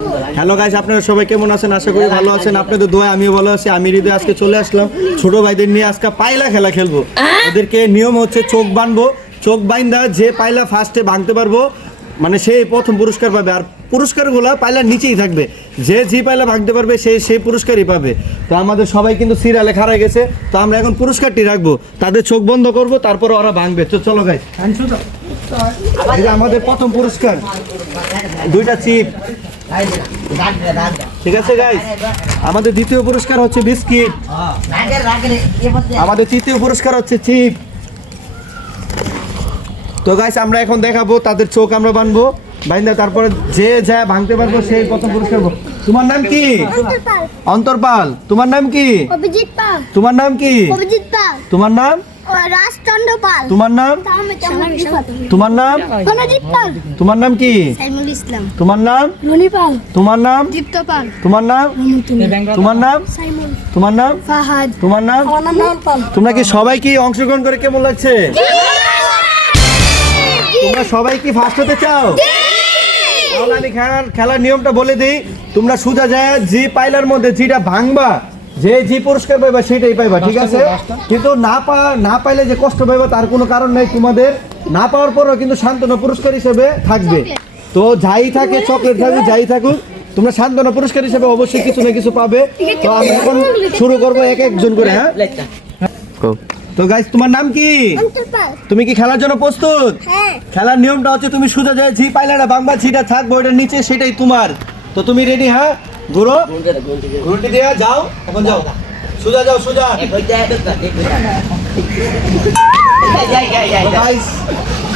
Hello guys, আপনারা সবাই কেমন আছেন? আশা করি ভালো আছেন। আপনাদের দোয়ায় আমিও ভালো আছি। আমি হৃদয় আজকে চলে আসলাম ছোট ভাইদের নিয়ে। আজকে পায়লা খেলা খেলবো। ওদেরকে নিয়ম হচ্ছে চোখ বাঁধবো। চোখ বাইন্দা যে পায়লা ফার্স্টে ভাঙতে পারবো মানে সেই প্রথম পুরস্কার পাবে। আর পুরস্কারগুলো পায়লার নিচেই থাকবে। যে পায়লা ভাঙতে পারবে সেই পুরস্কারই পাবে। তো আমাদের সবাই কিন্তু সিরিয়ালে খাড়া গেছে। তো আমরা এখন পুরস্কারটি রাখবো। তাদের চোখ বন্ধ করবো, তারপর ওরা ভাঙবে। তো চলো গাইস, এই যে আমাদের প্রথম পুরস্কার 2টা চিপ। ঠিক আছে গাইস, আমাদের দ্বিতীয় পুরস্কার হচ্ছে বিস্কিট। আমাদের তৃতীয় পুরস্কার হচ্ছে চিপ। তো গাইস, আমরা এখন দেখাবো তাদের চোখ আমরা বানবো বাইন্দা, তারপরে যে যা ভাঙতে পারবো সেই প্রথম পুরস্কার। তোমার নাম কি? অন্তরপাল। তোমার নাম কি? অভিজিৎ পাল। তোমার নাম কি? অভিজিৎ পাল। তোমার নাম? রাজচন্দ্র পাল। তোমার নাম? তোমার নাম? মনোজিৎ পাল। তোমার নাম কি? সাইমুল ইসলাম। তোমার নাম? রনি পাল। তোমার নাম? দীপ্ত পাল। তোমার নাম? তোমার নাম? সাইমুল। তোমার নাম? ফাহাদ। তোমার নাম? আমার নাম নয়ন পাল। তোমরা কি সবাই কি অংশগ্রহণ করে কেমন লাগছে? তোমরা সবাই কি ফার্স্ট হতে চাও? তাহলে আমি খেলার নিয়মটা বলে দিই। তোমরা সোজা যায় জি পাইলার মধ্যে যেটা ভাঙবা, যে পুরস্কার পাইবা সেটাই পাইবা, ঠিক আছে? কিন্তু না পাইলে যে কষ্ট পাইবা তার কোনো কারণ নাই। তোমাদের না পাওয়ার পরও কিন্তু সান্ত্বনা পুরস্কার হিসেবে থাকবে। তো যাই থাকে, চকলেট থাকুক যাই থাকুক, তোমরা সান্ত্বনা পুরস্কার হিসেবে অবশ্যই কিছু না কিছু পাবে। তো আমরা এখন শুরু করবো এক একজন করে। হ্যাঁ, তো গাইস, তোমার নাম কি? তুমি কি খেলার জন্য প্রস্তুত? হ্যাঁ। খেলার নিয়মটা হচ্ছে তুমি সোজা যায় জি পাইলাটা ভাঙবা, যেটা থাকবে ওইটার নিচে সেটাই তোমার। তো তুমি রেডি? হ্যাঁ, ঘুরো, ঘুরটি দিয়ে যাও। এখন যাও, সোজা যাও, সোজা। গাইস,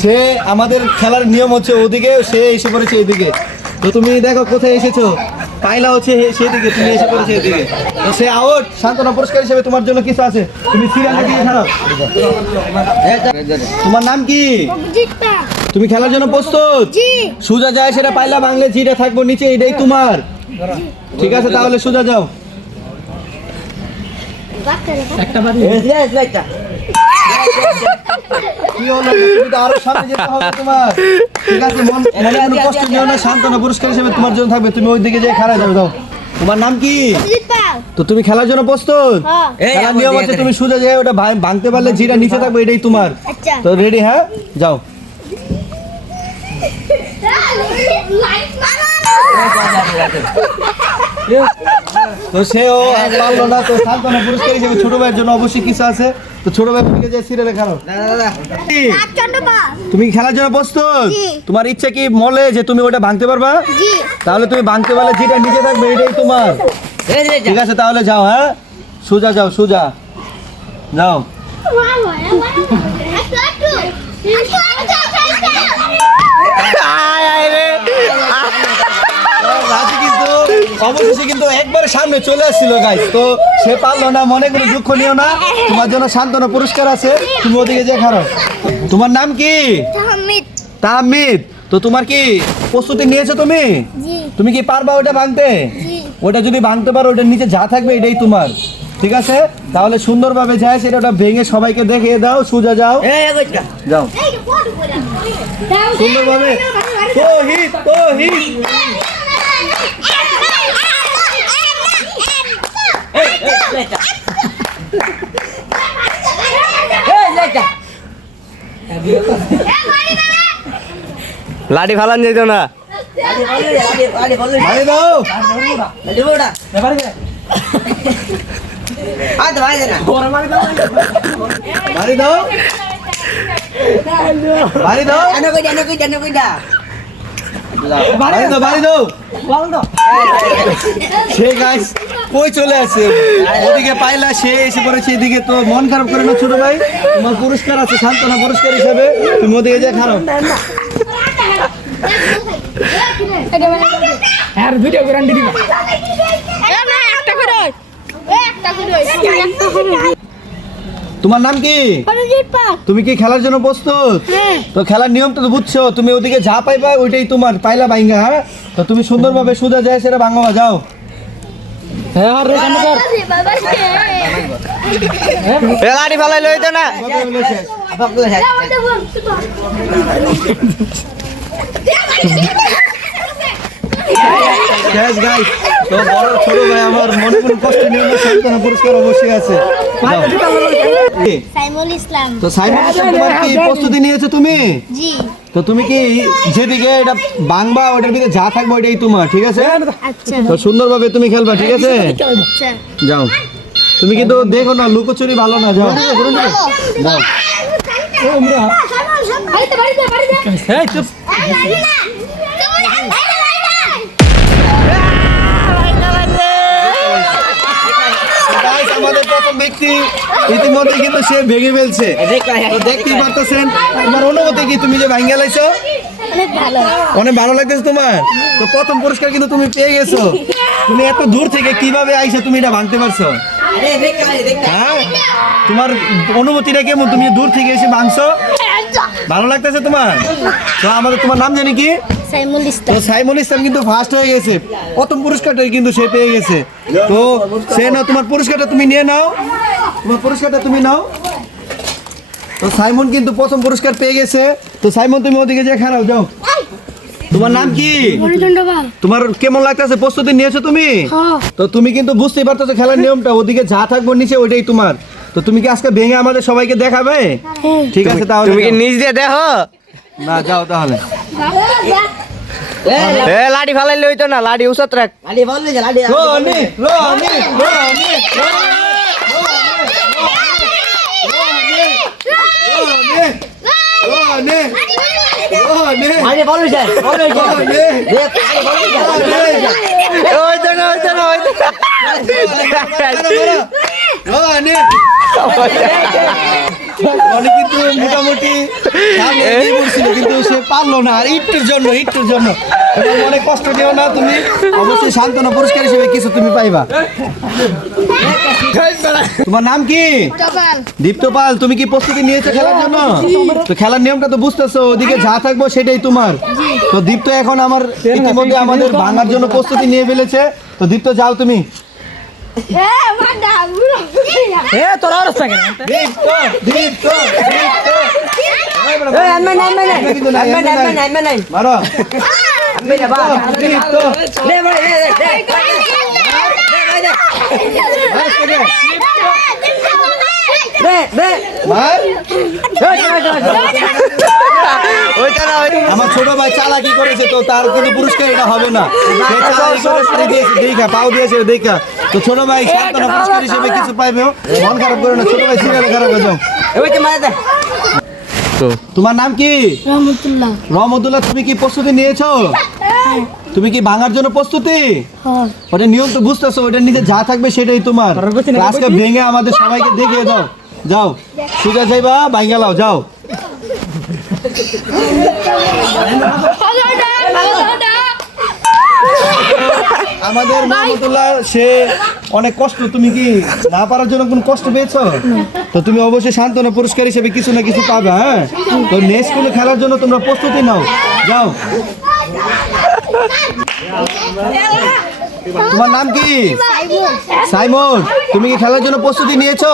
সে আমাদের খেলার নিয়ম হচ্ছে ওদিকে, সে এসে পড়েছে এইদিকে। তো তুমি দেখো কোথায় এসেছো। পাইলা হচ্ছে সেদিকে, তুমি এসে পড়েছে এদিকে। তো সে আউট। সান্ত্বনা পুরস্কার হিসেবে তোমার জন্য কিছু আছে। তুমি সিরিয়ালে দিকে খারাপ। তোমার নাম কি? অভিজিৎ পাল। তুমি খেলার জন্য প্রস্তুত? জি। সোজা যায় সেটা পাইলা ভাঙলে যেটা থাকবো নিচে এটাই তোমার। ঠিক আছে, তাহলে সোজা যাও। কি হলো? তুমি তো আরো সামনে যেতে হবে তোমার। ঠিক আছে, মনে কোনো কষ্ট নিও না। সান্ত্বনা পুরস্কার হিসেবে তোমার জন্য থাকবে। তুমি ওই দিকে যেয়ে খাড়া যাও। যাও। তোমার নাম কি? অভিজিৎ পাল। তো তুমি খেলার জন্য প্রস্তুত? হ্যাঁ। খেলার নিয়ম হচ্ছে তুমি সোজা যায় ওটা ভাঙতে পারলে যেটা নিচে থাকবে এটাই তোমার। আচ্ছা। তো রেডি? হ্যাঁ, যাও। তো সেও পারলো না। তো সান্ত্বনা পুরস্কার হিসেবে ছোট ভাইয়ের জন্য অবশ্যই কিছু আছে। তো ছোট ভাই দিকে যে সিরিয়ালে খেলো। রাজচন্দ্র পাল। তুমি খেলার জন্য প্রস্তুত? জি। তোমার ইচ্ছা কি মলে যে তুমি ওটা ভাঙতে পারবা? জি। তাহলে তুমি ভাঙতে পারলে যেটা নিচে থাকবে এটাই তোমার। ঠিক আছে, তাহলে যাও। হ্যাঁ, সোজা যাও, সোজা যাও। রাজি কিন্তু অবশেষে কিন্তু একবারে সামনে চলে আসছিল গাইস। তো সে পারলো না, মনে কোনো দুঃখ নিও না। তোমার জন্য সান্ত্বনা পুরস্কার আছে। তুমি ওদিকে যে খারো। তোমার নাম কি? তাহমিদ। তো তোমার কি প্রস্তুতি নিয়েছো তুমি? জি। তুমি কি পারবা ওটা ভাঙতে? জি। ওটা যদি ভাঙতে পারো ওটার নিচে যা থাকবে এটাই তোমার। ঠিক আছে, তাহলে সুন্দরভাবে যায় সেটা ওটা ভেঙে সবাইকে দেখিয়ে দাও। সোজা যাও, যাও সুন্দরভাবে। তৌহিদ, তৌহিদ। লাঠি ফালান যেত না। মারি দাও। মারি দাও। মারি দাও। বাড়ি দাও। সে গাইস কই চলে আসে, ওদিকে পাইলা সে এসে পড়েছে এদিকে। তো মন খারাপ করে না ছোট ভাই, তোমার পুরস্কার আছে সান্ত্বনা পুরস্কার হিসেবে। তুমি ওদিকে যা খারাপ। তোমার নাম কি? তুমি কি খেলার জন্য প্রস্তুত? তো খেলার নিয়মটা তো বুঝছো। তুমি ওদিকে যা পাইবা ওইটাই তোমার। পাইলা ভাঙ্গা। হ্যাঁ, তো তুমি সুন্দরভাবে সোজা যায় সেটা ভাঙা যাও। লাঠি ফালাই লইতো না। শেষ গাইস। তো বড় ছোট ভাই আমার মনে কোনো কষ্ট নিও না, সান্ত্বনা পুরস্কার অবশ্যই আছে। সাইমুল ইসলাম। তো সাইমন ইসলাম, তোমার কি প্রস্তুতি নিয়েছো তুমি? জি। তো তুমি কি যেদিকে এটা বাংবা ওটার ভিতরে যা থাকবে ওইটাই তোমার, ঠিক আছে? আচ্ছা তো সুন্দরভাবে তুমি খেলবা, ঠিক আছে? আচ্ছা। যাও, তুমি কিন্তু দেখো না, লুকোচুরি ভালো না, যাও যাও। এই চুপ। Guys, আমাদের প্রথম ব্যক্তি ইতিমধ্যে কিন্তু সে ভেঙে ফেলছে। তো দেখতেই পারতেছেন, তোমার অনুভূতি কি, তুমি যে ভাঙিয়ে লাইছো? অনেক ভালো। অনেক ভালো লাগতেছে তোমার। তো প্রথম পুরস্কার কিন্তু তুমি পেয়ে গেছো। তুমি এত দূর থেকে কিভাবে আইছো, তুমি এটা ভাঙতে পারছো? হ্যাঁ, তোমার অনুভূতিটা কেমন, তুমি দূর থেকে এসে ভাঙছো? ভালো লাগতেছে তোমার? তো আমাদের, তোমার নাম জানি কি? সাইমুল তো ইসলাম। সাইমন ইসলাম কিন্তু ফার্স্ট হয়ে গেছে, প্রথম পুরস্কারটাই কিন্তু সে পেয়ে গেছে। তো সে নাও, তোমার পুরস্কারটা তুমি নিয়ে নাও, তোমার পুরস্কারটা তুমি নাও। তো সাইমন কিন্তু প্রথম পুরস্কার পেয়ে গেছে। তো সাইমন, তুমি ওদিকে যে খারাপ যাও। তোমার নাম কি? মণিদণ্ড পাল। তোমার কেমন লাগতেছে, প্রস্তুতি নিয়েছো তুমি? হ্যাঁ। তো তুমি কিন্তু বুঝতেই পারতেছো খেলার নিয়মটা, ওদিকে যা থাকবো নিচে ওইটাই তোমার। তো তুমি কি আজকে ভেঙে আমাদের সবাইকে দেখাবে? ঠিক আছে, তাহলে তুমি কি যাও। নিজ দিয়ে দেখো? না, যাও তাহলে। এ লাঠি ফালাই লইতো না, লাঠি উচত রাখ। রনি রনি রনি রনি রনি ওইতো না, ওইতো না, ওইতো না। রনি কিন্তু মোটামুটি সামনে এগিয়ে পড়ছিল, কিন্তু সে পারলো না। আর একটুর জন্য তোমার মনে কষ্ট দিও না, তুমি অবশ্যই সান্ত্বনা পুরস্কার হিসেবে কিছু তুমি পাইবা। তোমার নাম কি? পাল। দীপ্ত পাল। তুমি কি প্রস্তুতি নিয়েছো খেলার জন্য? তো খেলার নিয়মটা তো বুঝতেছো, ওদিকে যা থাকবো সেটাই তোমার। তো দীপ্ত এখন ইতিমধ্যে আমাদের ভাঙার জন্য প্রস্তুতি নিয়ে ফেলেছে। তো দীপ্ত, যাও তুমি। তোরা অবস্থা কেন? দীপ্ত দীপ্ত দীপ্ত মারো। দীপ্ত মার। ওইটা না, ওইটা না। আমার ছোট ভাই চালাকি করেছে, তো তার কোনো পুরস্কার এটা হবে না। সে চালাকি করে পাড়ি দিয়েছে, দেখা পাও দিয়েছে দেখা। তো ছোট ভাই সান্ত্বনা পুরস্কার হিসেবে কিছু পাইবে। মন খারাপ করে না, ছোট ভাই সিরিয়ালে খারাপ হয়ে যাও। তোমার নাম কি? রহমতুল্লাহ। রহমতুল্লাহ। তুমি কি প্রস্তুতি নিয়েছো? তুমি কি ভাঙার জন্য প্রস্তুতি? হ্যাঁ। ওটা নিয়ম তো বুঝতেছো, ওটার নিচে যা থাকবে সেটাই তোমার। আজকে ভেঙে আমাদের সবাইকে দেখিয়ে দাও। যাও, সোজা যাইবা, ভাঙা লাও, যাও। আমাদের রহমতুল্লাহ, সে অনেক কষ্ট। তুমি কি না পারার জন্য কোন কষ্ট পেয়েছো? তো তুমি অবশ্যই সান্ত্বনা পুরস্কার হিসেবে কিছু না কিছু পাবে। হ্যাঁ, তো নেক্সট কোনো খেলার জন্য তোমরা প্রস্তুতি নাও, যাও। তোমার নাম কি? সাইমন। তুমি কি খেলার জন্য প্রস্তুতি নিয়েছো?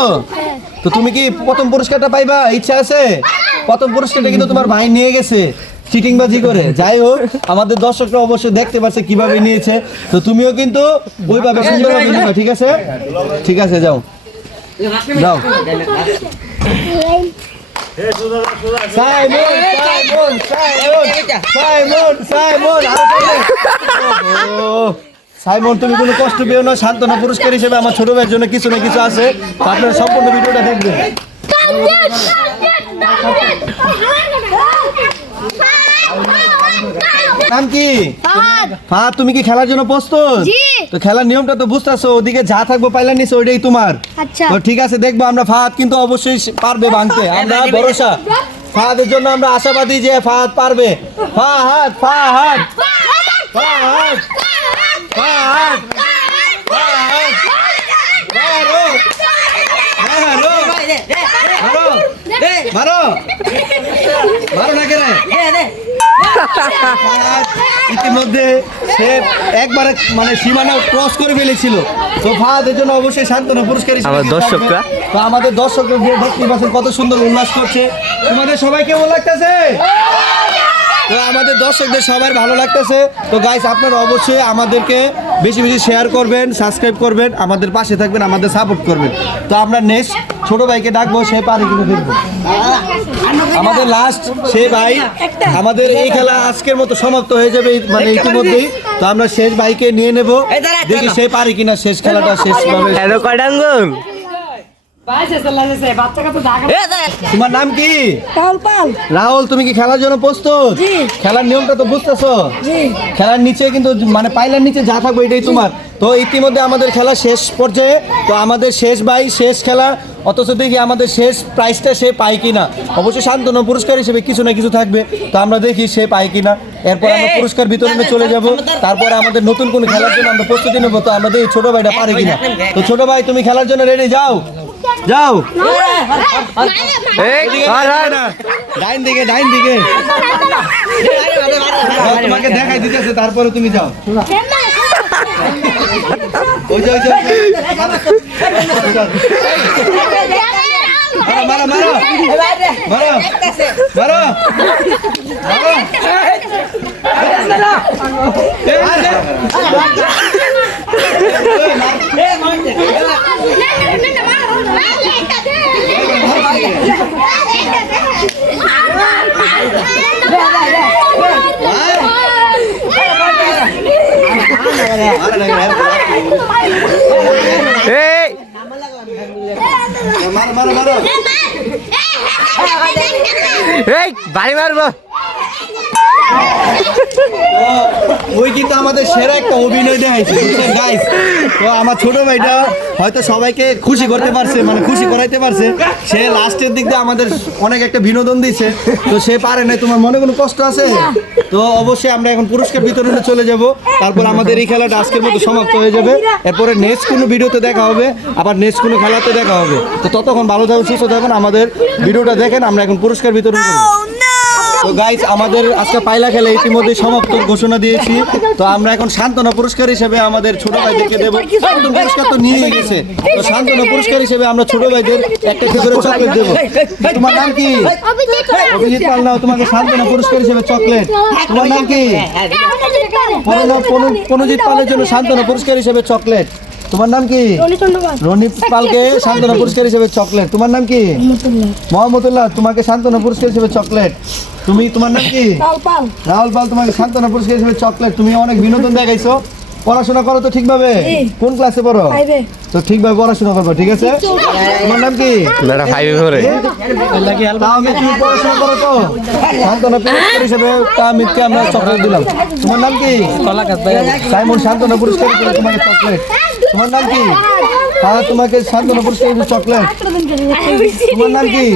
তো তুমি কি প্রথম পুরস্কারটা পাইবা, ইচ্ছা আছে? প্রথম পুরস্কারটা কিন্তু তোমার ভাই নিয়ে গেছে চিটিংবাজি করে। যাই হোক, আমাদের দর্শকরা অবশ্যই দেখতে পাচ্ছে কিভাবে নিয়েছে। তো তুমিও কিন্তু ওইভাবে সুন্দরভাবে নিবা, ঠিক আছে? ঠিক আছে, যাও যাও। Simon Simon Simon Simon Simon Simon, তুমি কোনো কষ্ট পেও না। সান্ত্বনা পুরস্কার হিসেবে আমার ছোট ভাইয়ের জন্য কিছু না কিছু আছে। তো আপনারা সম্পূর্ণ ভিডিওটা দেখবেন। নাম কি? ফাহাদ। তুমি কি খেলার জন্য প্রস্তুত? জি। তো খেলার নিয়মটা তো বুঝতেছো, ওদিকে যা থাকবো পাইলা নিছো ওইটাই তোমার। আচ্ছা। তো ঠিক আছে, দেখবো আমরা। ফাহাদ কিন্তু অবশ্যই পারবে ভাঙতে, আমরা ভরসা। ফাহাদের জন্য আমরা আশাবাদী যে ফাহাদ পারবে। ফাহাদ ফাহাদ ফাহাদ ফাহাদ ফাহাদ মারো মারো মারো মারো মারো না কেন? ইতিমধ্যে সে একবারে মানে সীমানা ক্রস করে ফেলেছিল। তো ফাহাদের জন্য অবশ্যই সান্ত্বনা পুরস্কার হিসেবে আমার দর্শকরা? তো আমাদের দর্শকরা যে দেখতে পাচ্ছেন কত সুন্দর উল্লাস করছে। তোমাদের সবাই কেমন লাগতেছে? তো আমাদের দর্শকদের সবার ভালো লাগতেছে। তো গাইস আপনারা অবশ্যই আমাদেরকে বেশি বেশি শেয়ার করবেন, সাবস্ক্রাইব করবেন, আমাদের পাশে থাকবেন, আমাদের সাপোর্ট করবেন। তো আমরা নেক্সট ছোট ভাইকে ডাকবো, সে পারে কিনা দেখবো। আমাদের লাস্ট সে ভাই, আমাদের এই খেলা আজকের মতো সমাপ্ত হয়ে যাবে মানে ইতিমধ্যেই। তো আমরা শেষ ভাইকে নিয়ে নেব, দেখি সে পারে কিনা শেষ খেলাটা শেষ ভাবে। কয়টা আঙ্গুল? তোমার নাম কি? পাল পাল রাহুল, তুমি কি খেলার জন্য প্রস্তুত? জি। খেলার নিয়মটা তো বুঝতেছো? জি। খেলার নিচে কিন্তু মানে পাইলার নিচে যা থাকবে এটাই তোমার। তো ইতিমধ্যে আমাদের খেলা শেষ পর্যায়ে। তো আমাদের শেষ ভাই, শেষ খেলা, অথচ দেখি আমাদের শেষ প্রাইজটা সে পায় কিনা। অবশ্যই সান্ত্বনা পুরস্কার হিসেবে কিছু না কিছু থাকবে, তো আমরা দেখি সে পায় কিনা। এরপর আমরা পুরস্কার বিতরণে চলে যাব। তারপরে আমাদের নতুন কোনো খেলার জন্য আমরা প্রস্তুতি নেবো। তো আমাদের এই ছোট ভাইটা পারে কিনা। তো ছোট ভাই তুমি খেলার জন্য রেডি? যাও যাও, ডাইন দিকে ডাইন দিকে তোমাকে দেখাই দিতেছে, তারপরে তুমি যাও। ওই যে ওই যে মারো মারো মারো মারো মারো মারো মারো। বাড়ি মারবো। ওই কিন্তু আমাদের সেরা একটা অভিনয় দেখাইছে, বুঝছেন গাইস। তো আমার ছোট ভাইটা হয়তো সবাইকে খুশি করতে পারছে, মানে খুশি করাইতে পারছে। সে লাস্টের দিক দিয়ে আমাদের অনেক একটা বিনোদন দিয়েছে। তো সে পারে না। তোমার মনে কোনো কষ্ট আছে? তো অবশ্যই আমরা এখন পুরস্কার বিতরণে চলে যাব। তারপর আমাদের এই খেলাটা আজকের মতো সমাপ্ত হয়ে যাবে। এরপরে নেক্সট কোনো ভিডিওতে দেখা হবে, আবার নেক্সট কোনো খেলাতে দেখা হবে। তো ততক্ষণ ভালো থাকুন, সুস্থ থাকুন, আমাদের ভিডিওটা দেখেন। আমরা এখন পুরস্কার বিতরণ করব। তো গাইস আমাদের আজকে পাইলা খেলা ইতিমধ্যে সমাপ্ত ঘোষণা দিয়েছি। তো আমরা এখন সান্ত্বনা পুরস্কার হিসেবে আমাদের ছোট ভাইদেরকে দেবো। পুরস্কার তো নিয়ে গেছে, তো সান্ত্বনা পুরস্কার হিসেবে আমরা ছোট ভাইদের একটা করে চকলেট দেবো। তোমার নাম কি? অভিজিৎ পাল। নাও তোমাকে সান্ত্বনা পুরস্কার হিসেবে চকলেট। তোমার নাম কি? পনুজিৎ পালের জন্য সান্ত্বনা পুরস্কার হিসেবে চকলেট। তোমার নাম কি? রনিত পালকে সান্ত্বনা পুরস্কার হিসেবে চকলেট। তোমার নাম কি? মোহাম্মদুল্লাহ, তোমাকে সান্ত্বনা পুরস্কার হিসেবে চকলেট। তোমার নাম কি? রাহুল পাল, তোমাকে সান্ত্বনা পুরস্কার হিসেবে চকলেট। তুমি অনেক বিনোদন দেখাইছো। পড়াশোনা করো তো ঠিকভাবে? কোন ক্লাসে পড়ো? তো ঠিকভাবে পড়াশোনা করবো, ঠিক আছে? তোমার নাম কি? তুমি পড়াশোনা করো তো? সান্ত্বনা পুরস্কার হিসেবে তাহমিদকে আমরা চকলেট দিলাম। তোমার নাম কি? সাইমন, সান্ত্বনা পুরস্কার হিসেবে তোমাকে চকলেট। তোমার নাম কি? তোমাকে সান্ত্বনা পুরস্কার হিসেবে চকলেট। তোমার নাম কি?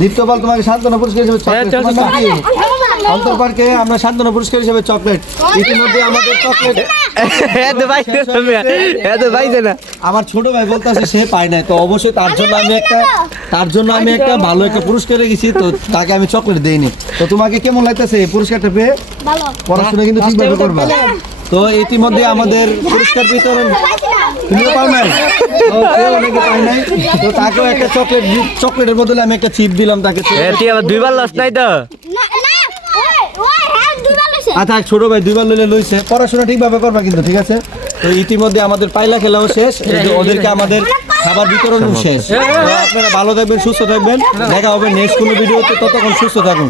দীপ্তপাল, তোমাকে সান্ত্বনা পুরস্কার হিসেবে চকলেট। তোমার নাম কি? অন্তর পার্কে আমরা সান্ত্বনা পুরস্কার হিসেবে চকলেট। ইতিমধ্যে আমাদের চকলেট আমার ছোট ভাই বলতেছে সে পায় নাই। তো অবশ্যই তার জন্য আমি একটা ভালো একটা পুরস্কার রেখেছি। তো তাকে আমি চকলেট দেইনি। তো তোমাকে কেমন লাগতেছে এই পুরস্কারটা পেয়ে? পড়াশোনা কিন্তু ঠিকভাবে করবা। তো ইতিমধ্যে আমাদের পুরস্কার বিতরণ তুমিও পাও নাই, অনেকে পায় নাই। তো তাকেও একটা চকলেটের বদলে আমি একটা চিপ দিলাম তাকে। দুইবার লস নাই তো? আচ্ছা, ছোট ভাই দুইবার লইছে। পড়াশোনা ঠিকভাবে করবা কিন্তু, ঠিক আছে? তো ইতিমধ্যে আমাদের পাইলা খেলাও শেষ, ওদেরকে আমাদের খাবার বিতরণও শেষ। তো আপনারা ভালো থাকবেন, সুস্থ থাকবেন, দেখা হবে নেক্সট কোনো ভিডিওতে। ততক্ষণ সুস্থ থাকুন।